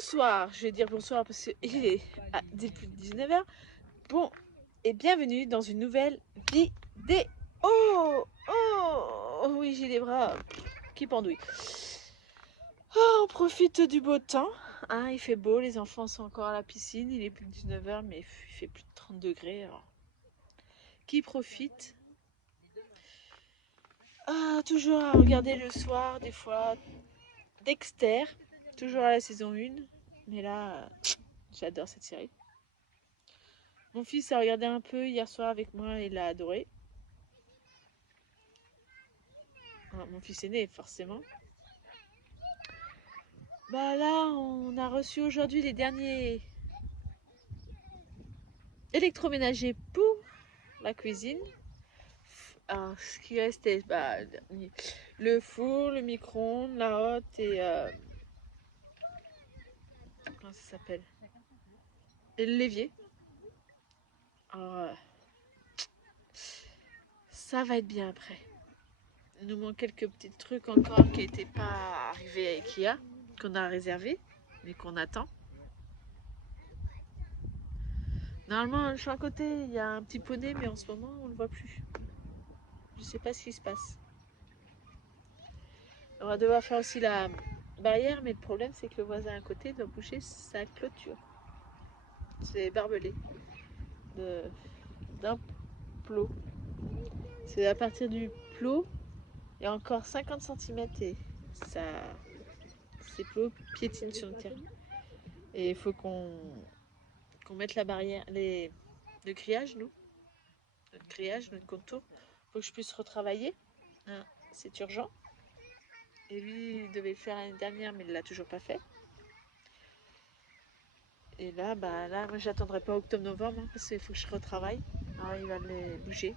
Bonsoir, je vais dire bonsoir parce qu'il est depuis 19h. Bon, et bienvenue dans une nouvelle vidéo. Oh, oui, j'ai les bras qui pendouillent. Oh, on profite du beau temps. Hein, il fait beau, les enfants sont encore à la piscine. Il est plus de 19h, mais il fait plus de 30 degrés. Alors. Qui profite? Toujours à regarder le soir, des fois Dexter, toujours à la saison 1. Mais là, j'adore cette série. Mon fils a regardé un peu hier soir avec moi et il a adoré. Mon fils aîné, forcément. Bah là, on a reçu aujourd'hui les derniers électroménagers pour la cuisine. Alors, ce qui restait, le four, le micro-ondes, la hotte et... comment ça s'appelle? Et le l'évier. Alors, ça va être bien après. Il nous manque quelques petits trucs encore qui n'étaient pas arrivés à Ikea, qu'on a réservé, mais qu'on attend. Normalement, sur un côté, il y a un petit poney, mais en ce moment, on ne le voit plus. Je ne sais pas ce qui se passe. On va devoir faire aussi la barrière, mais le problème, c'est que le voisin à côté doit bouger sa clôture. C'est barbelé d'un plot. C'est à partir du plot, il y a encore 50 cm et ces plots piétinent sur le terrain. Et il faut qu'on mette la barrière, le grillage, notre grillage, notre contour. Il faut que je puisse retravailler. Hein, c'est urgent. Et lui, il devait le faire l'année dernière, mais il ne l'a toujours pas fait. Et là, moi, j'attendrai pas octobre-novembre, hein, parce qu'il faut que je retravaille. Alors, il va les bouger.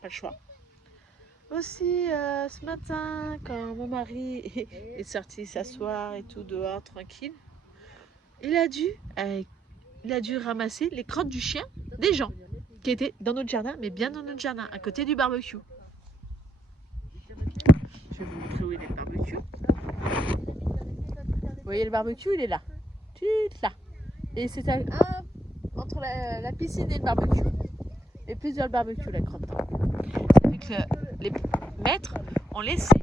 Pas le choix. Aussi, ce matin, quand mon mari est sorti s'asseoir et tout dehors, tranquille, il a dû ramasser les crottes du chien des gens qui étaient dans notre jardin, mais bien dans notre jardin, à côté du barbecue. Je vais vous montrer où il est le barbecue. Vous voyez le barbecue, il est là. Tout là. Et c'est entre la piscine et le barbecue. Et plusieurs barbecues, la crotte. Ça fait que les maîtres ont laissé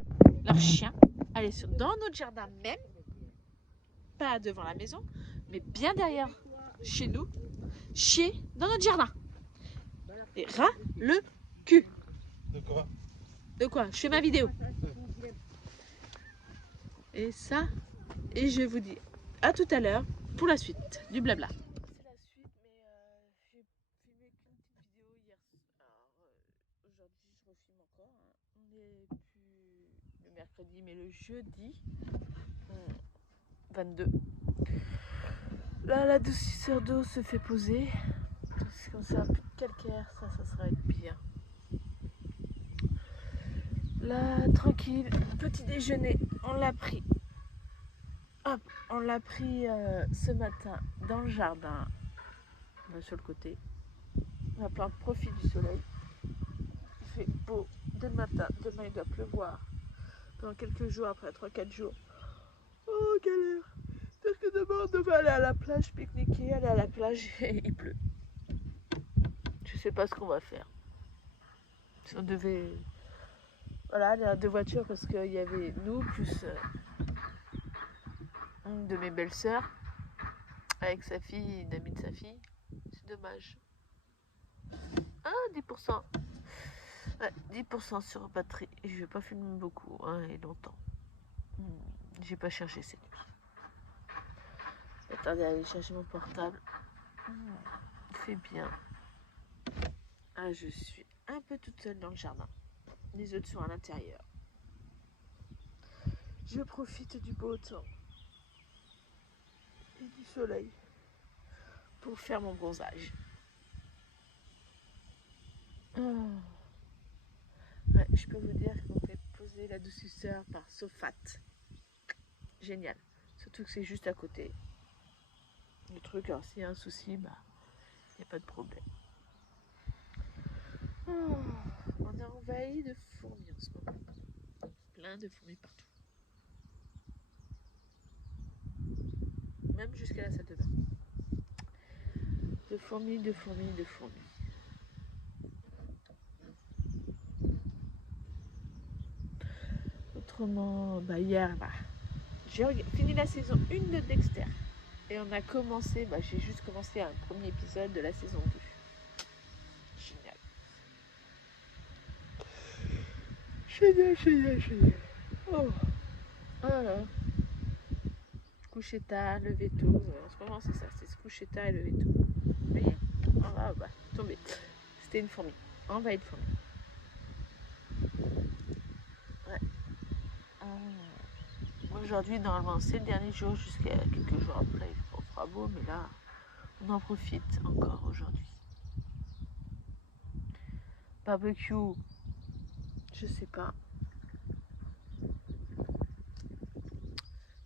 leurs chiens aller dans notre jardin même, pas devant la maison, mais bien derrière chez nous, chier dans notre jardin. Et ras le cul. De quoi? De quoi? Je fais ma vidéo. Et ça, et je vous dis à tout à l'heure pour la suite du blabla. C'est la suite, mais j'ai filmé qu'une petite vidéo hier. Alors, aujourd'hui, je refilme encore. Hein. On est plus le mercredi, mais le jeudi 22. Là, l'adoucisseur d'eau se fait poser. Parce qu'on sait un peu de calcaire, ça sera être bien. Là, tranquille, petit déjeuner, on l'a pris. Hop, on l'a pris ce matin dans le jardin, là, sur le côté. La plante profite du soleil. Il fait beau dès le matin. Demain, il doit pleuvoir pendant quelques jours, après 3-4 jours. Oh, galère! Parce que demain, on devait aller à la plage, pique-niquer, aller à la plage et il pleut. Je sais pas ce qu'on va faire. Si on devait aller à 2 voitures parce qu'il y avait nous plus une de mes belles-sœurs avec sa fille, une amie de sa fille. C'est dommage. 10%. Ouais, 10% sur batterie. Je vais pas filmer beaucoup et longtemps. J'ai pas cherché cette nuit. Attendez, aller chercher mon portable. C'est bien. Je suis un peu toute seule dans le jardin. Les autres sont à l'intérieur. Je profite du beau temps et du soleil pour faire mon bronzage. Ouais, je peux vous dire qu'on fait poser l'adoucisseur par Sofat. Génial. Surtout que c'est juste à côté. Le truc, alors s'il y a un souci, il n'y a pas de problème. On est envahi de fourmis en ce moment. Plein de fourmis partout. même jusqu'à la salle de bain. De fourmis, de fourmis, de fourmis. Autrement, hier, j'ai fini la saison 1 de Dexter. Et on a commencé, j'ai juste commencé un premier épisode de la saison 2. Génial. Génial. Oh. Voilà. Coucher tard, lever tôt. En ce moment, c'est ça, c'est se coucher tard et lever tôt. Vous voyez? On va tomber. C'était une fourmi. On va être fourmi. Ouais. Aujourd'hui, normalement, c'est le dernier jour. Jusqu'à quelques jours après, il fera beau. Mais là, on en profite encore aujourd'hui. Barbecue, je sais pas.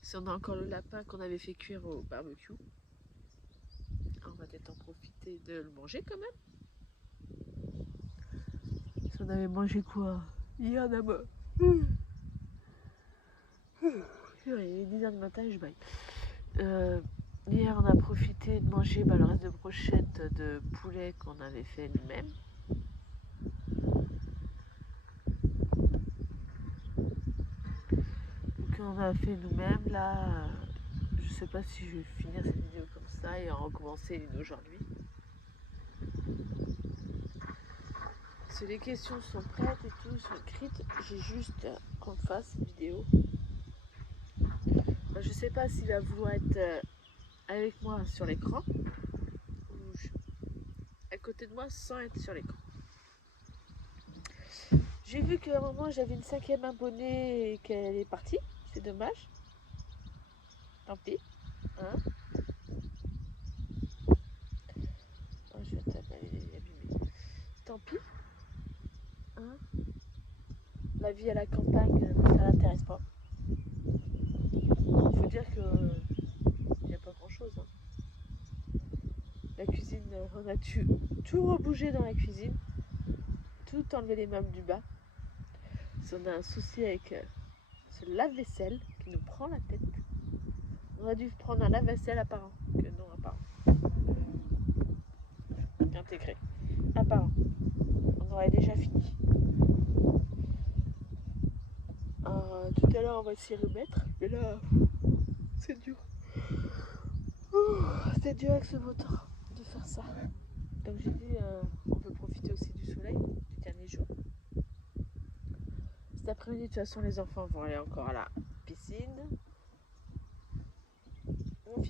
Si on a encore le lapin qu'on avait fait cuire au barbecue, on va peut-être en profiter de le manger quand même. Si on avait mangé quoi hier d'abord. Il est 10h du matin et je baille. Hier, on a profité de manger le reste de brochettes de poulet qu'on avait fait nous-mêmes. On a fait nous-mêmes là. Je sais pas si je vais finir cette vidéo comme ça et en recommencer une aujourd'hui. Si les questions sont prêtes et tout, sont écrites, j'ai juste qu'on fasse une vidéo. Je sais pas s'il va vouloir être avec moi sur l'écran ou à côté de moi sans être sur l'écran. J'ai vu qu'à un moment j'avais une 5e abonnée et qu'elle est partie. C'est dommage. Tant pis. Hein, je vais t'abîmer. Tant pis. Hein, la vie à la campagne, ça l'intéresse pas. Il faut dire que il n'y a pas grand chose. Hein. La cuisine, on a tout rebougé dans la cuisine, tout enlevé les meubles du bas. Si on a un souci avec ce lave-vaisselle qui nous prend la tête, on aurait dû prendre un lave-vaisselle apparent, que non apparent. Intégré. Apparent. On aurait déjà fini. Tout à l'heure, on va s'y remettre, mais là, c'est dur. C'est dur avec ce beau temps de faire ça. Donc j'ai dit, on peut profiter aussi du soleil, du dernier jour. Cet après-midi, de toute façon, les enfants vont aller encore à la piscine. Mon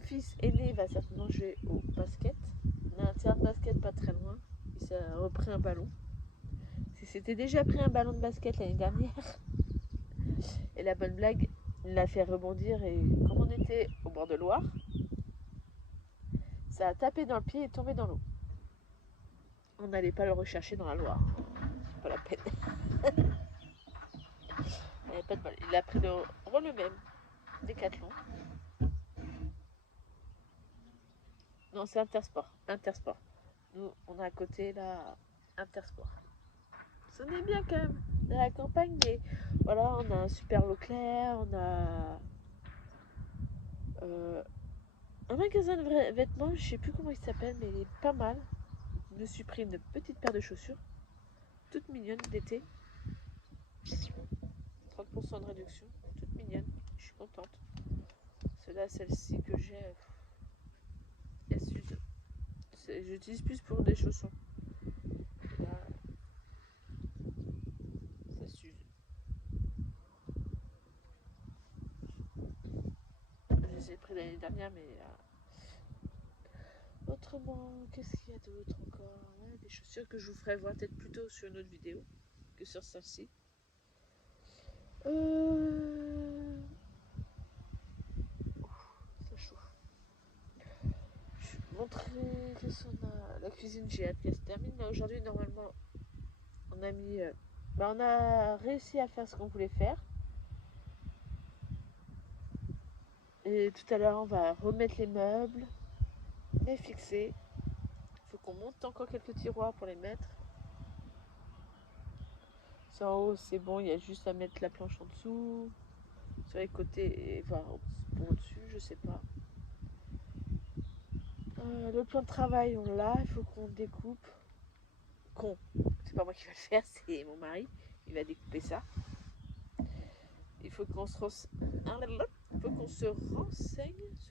fils aîné va certainement jouer au basket. On a un terrain de basket pas très loin. Il s'est repris un ballon. Il s'était déjà pris un ballon de basket l'année dernière. Et la bonne blague, il l'a fait rebondir. Et comme on était au bord de Loire, ça a tapé dans le pied et tombé dans l'eau. On n'allait pas le rechercher dans la Loire. C'est pas la peine. Il pas de bol. Il a pris le rôle même. Décathlon. Non, c'est Intersport. Nous, on a à côté là, Intersport. Ce n'est bien quand même dans la campagne, mais voilà, on a un super Leclerc, on a un magasin de vêtements, je sais plus comment il s'appelle, mais il est pas mal. Je me suis pris une petite paire de chaussures, toute mignonne d'été. 30% de réduction, toute mignonne, je suis contente. Celle-ci que j'ai, elle s'use. J'utilise plus pour des chaussons. Là, ça s'use. Je les ai pris l'année dernière, mais autrement, qu'est-ce qu'il y a d'autre encore? Ouais, des chaussures que je vous ferai voir peut-être plutôt sur une autre vidéo que sur celle-ci. Ça chauffe. Je vais montrer qu'est-ce qu'on a. La cuisine, j'ai hâte qu'elle se termine. Là, aujourd'hui, normalement, on a mis. On a réussi à faire ce qu'on voulait faire. Et tout à l'heure, on va remettre les meubles, les fixer. Il faut qu'on monte encore quelques tiroirs pour les mettre. Ça en haut, c'est bon, il y a juste à mettre la planche en dessous. Sur les côtés et voir pour au-dessus, je sais pas. Le plan de travail, on l'a. Il faut qu'on découpe. C'est pas moi qui vais le faire, c'est mon mari. Il va découper ça. Il faut qu'on se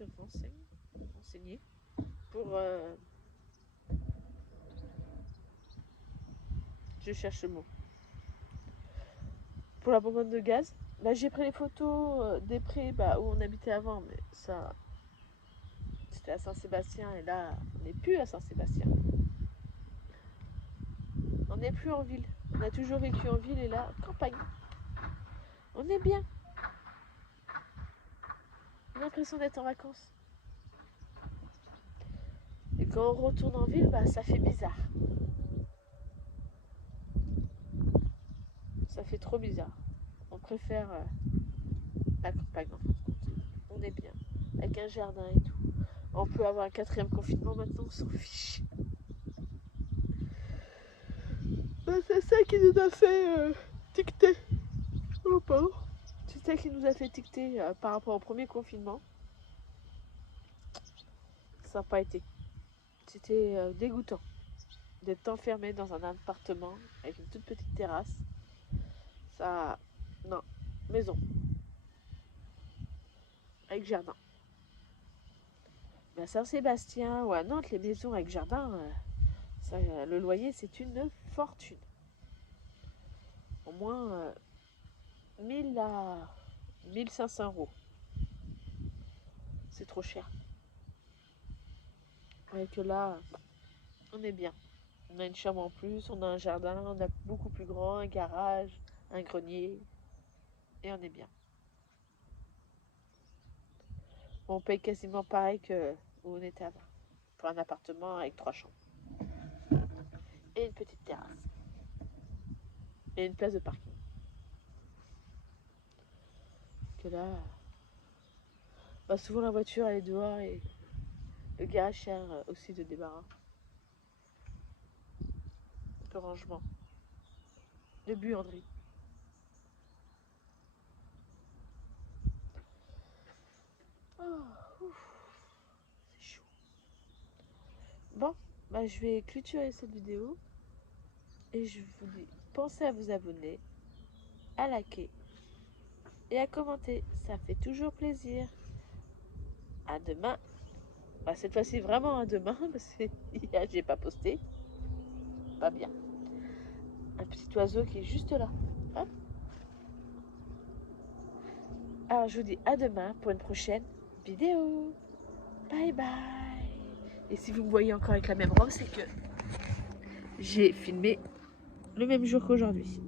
renseigner pour. Je cherche le mot. Pour la bonbonne de gaz. Bah, j'ai pris les photos des prés où on habitait avant, mais ça. C'était à Saint-Sébastien et là, on n'est plus à Saint-Sébastien. On n'est plus en ville. On a toujours vécu en ville et là, campagne. On est bien. On a l'impression d'être en vacances. Et quand on retourne en ville, ça fait bizarre. Ça fait trop bizarre. On préfère la campagne en fin de compte. On est bien. Avec un jardin et tout. On peut avoir un 4e confinement maintenant, on s'en fiche. C'est ça qui nous a fait ticter. Oh, pardon. C'est ça qui nous a fait ticter par rapport au premier confinement. Ça n'a pas été. C'était dégoûtant d'être enfermé dans un appartement avec une toute petite terrasse. Ça. Non. Maison. Avec jardin. Mais à Saint-Sébastien ou à Nantes, les maisons avec jardin, le loyer, c'est une fortune. Au moins 1000 à 1500 euros. C'est trop cher. Et que là, on est bien. On a une chambre en plus, on a un jardin, on a beaucoup plus grand, un garage, un grenier. Et on est bien. On paye quasiment pareil que où on était avant. Pour un appartement avec 3 chambres. Et une petite terrasse. Et une place de parking. Que là, souvent la voiture elle est dehors et le garage sert aussi de débarras. De rangement. De buanderie. Oh, c'est chaud. Bon, je vais clôturer cette vidéo. Et je vous dis, pensez à vous abonner, à liker et à commenter. Ça fait toujours plaisir. À demain. Cette fois-ci, vraiment à demain, parce que hier, j'ai pas posté. Pas bien. Un petit oiseau qui est juste là. Hop. Alors, je vous dis à demain pour une prochaine vidéo. Bye bye. Et si vous me voyez encore avec la même robe, c'est que j'ai filmé le même jour qu'aujourd'hui.